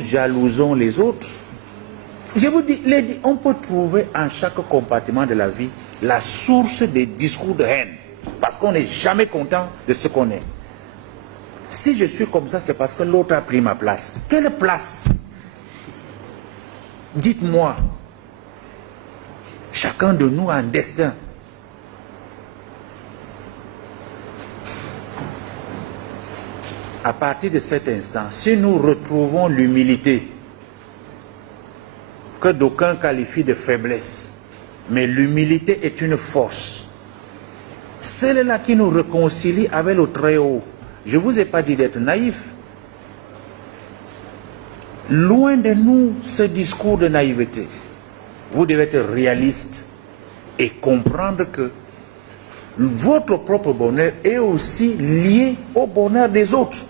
jalousons les autres. Je vous dis, on peut trouver en chaque compartiment de la vie la source des discours de haine. Parce qu'on n'est jamais content de ce qu'on est. Si je suis comme ça, c'est parce que l'autre a pris ma place. Quelle place? Dites-moi. Chacun de nous a un destin. À partir de cet instant, si nous retrouvons l'humilité, que d'aucuns qualifient de faiblesse, mais l'humilité est une force, celle-là qui nous réconcilie avec le Très-Haut. Je ne vous ai pas dit d'être naïf. Loin de nous ce discours de naïveté. Vous devez être réaliste et comprendre que votre propre bonheur est aussi lié au bonheur des autres.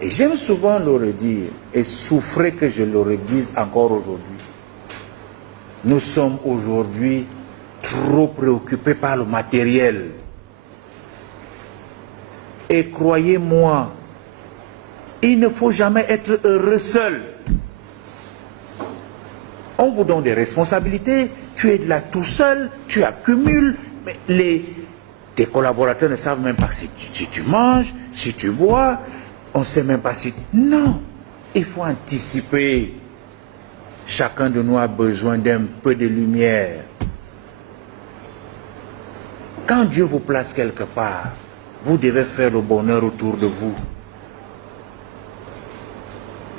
Et j'aime souvent le redire, et souffrez que je le redise encore aujourd'hui. Nous sommes aujourd'hui trop préoccupés par le matériel. Et croyez-moi, il ne faut jamais être heureux seul. On vous donne des responsabilités, tu es là tout seul, tu accumules, mais tes collaborateurs ne savent même pas si tu manges, si tu bois, on ne sait même pas si... Non, il faut anticiper. Chacun de nous a besoin d'un peu de lumière. Quand Dieu vous place quelque part, vous devez faire le bonheur autour de vous.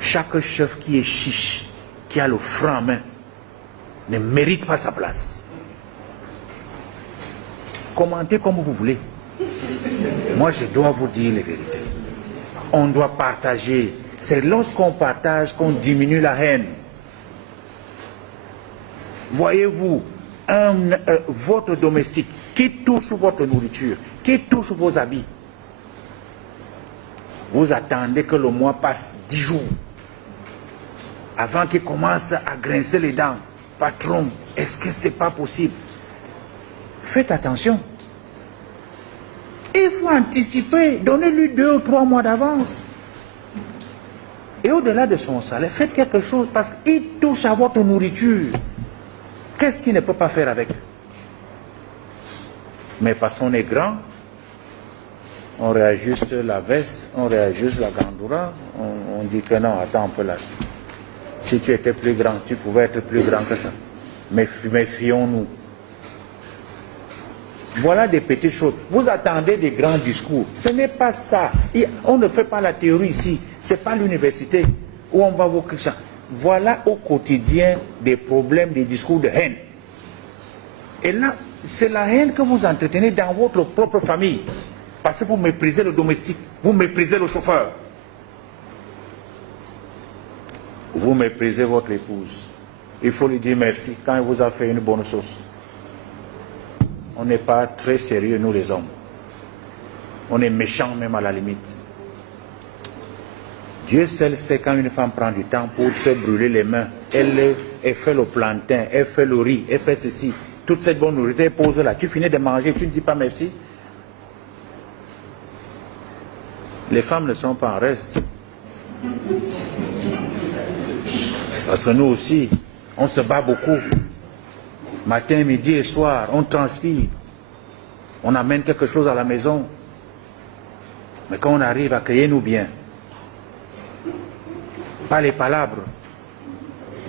Chaque chef qui est chiche, qui a le franc en main, ne mérite pas sa place. Commentez comme vous voulez. Moi, je dois vous dire les vérités. On doit partager. C'est lorsqu'on partage qu'on diminue la haine. Voyez-vous, votre domestique qui touche votre nourriture, qui touche vos habits, vous attendez que le mois passe 10 jours avant qu'il commence à grincer les dents. Patron, est-ce que c'est pas possible? Faites attention. Il faut anticiper, donnez-lui 2 ou 3 mois d'avance. Et au-delà de son salaire, faites quelque chose parce qu'il touche à votre nourriture. Qu'est-ce qu'il ne peut pas faire avec? Mais parce qu'on est grand, on réajuste la veste, on réajuste la gandoura, on dit que non, attends un peu là. Si tu étais plus grand, tu pouvais être plus grand que ça. Mais méfions-nous. Voilà des petites choses. Vous attendez des grands discours. Ce n'est pas ça. On ne fait pas la théorie ici. Ce n'est pas l'université où on va vous crier. Voilà au quotidien des problèmes, des discours de haine. Et là, c'est la haine que vous entretenez dans votre propre famille. Parce que vous méprisez le domestique, vous méprisez le chauffeur. Vous méprisez votre épouse. Il faut lui dire merci quand il vous a fait une bonne sauce. On n'est pas très sérieux, nous les hommes. On est méchants même à la limite. Dieu seul sait quand une femme prend du temps pour se brûler les mains. Elle fait le plantain, elle fait le riz, elle fait ceci. Toute cette bonne nourriture, elle pose là. Tu finis de manger, tu ne dis pas merci. Les femmes ne sont pas en reste. Parce que nous aussi, on se bat beaucoup. Matin, midi et soir, on transpire. On amène quelque chose à la maison. Mais quand on arrive à créer nous bien, pas les palabres.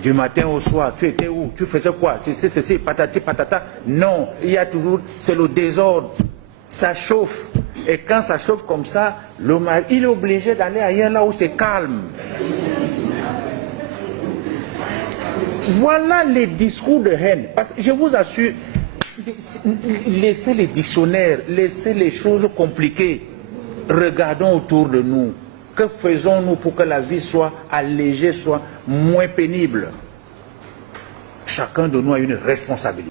Du matin au soir, tu étais où? Tu faisais quoi? C'est patati patata. Non, il y a toujours, c'est le désordre. Ça chauffe. Et quand ça chauffe comme ça, le mari, il est obligé d'aller ailleurs là où c'est calme. Voilà les discours de haine. Parce que je vous assure, laissez les dictionnaires, laissez les choses compliquées. Regardons autour de nous. Que faisons-nous pour que la vie soit allégée, soit moins pénible? Chacun de nous a une responsabilité.